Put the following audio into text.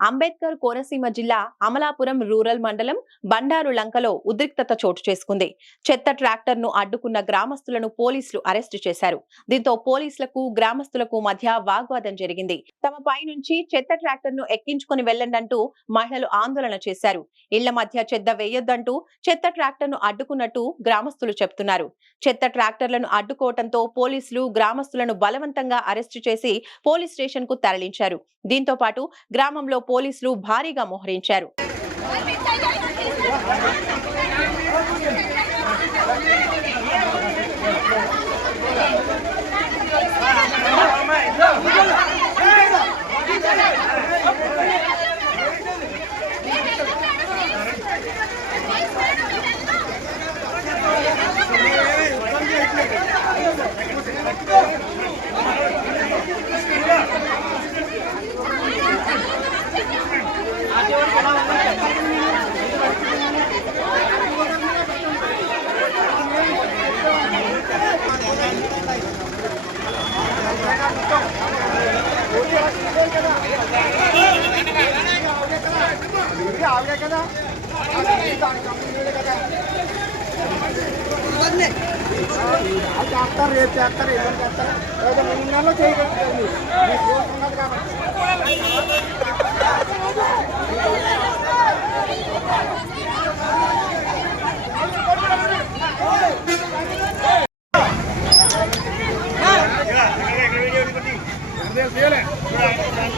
అంబేద్కర్ కోనసీమ జిల్లా అమలాపురం రూరల్ మండలం బండారు లంకలో ఉద్రిక్తత చోటు చేసుకుంది. చెత్త ట్రాక్టర్ను అడ్డుకున్న గ్రామస్తులను పోలీసులు అరెస్టు చేశారు. దీంతో పోలీసులకు గ్రామస్తులకు మధ్య వాగ్వాదం జరిగింది. తమ పై నుంచి చెత్త ట్రాక్టర్ను ఎక్కించుకుని వెళ్ళండంటూ మహిళలు ఆందోళన చేశారు. ఇళ్ళ మధ్య చెత్త వేయొద్దంటూ చెత్త ట్రాక్టర్ను అడ్డుకున్నట్టు గ్రామస్తులు చెప్తున్నారు. చెత్త ట్రాక్టర్లను అడ్డుకోవడంతో పోలీసులు గ్రామస్తులను బలవంతంగా అరెస్టు చేసి పోలీస్ స్టేషన్కు తరలించారు. దీంతో పాటు గ్రామంలో పోలీసులు భారీగా మోహరించారు. ఆవిడే కదా చేస్తారు రేపు చేస్తారు ఏమని చేస్తారు లేదా right, right.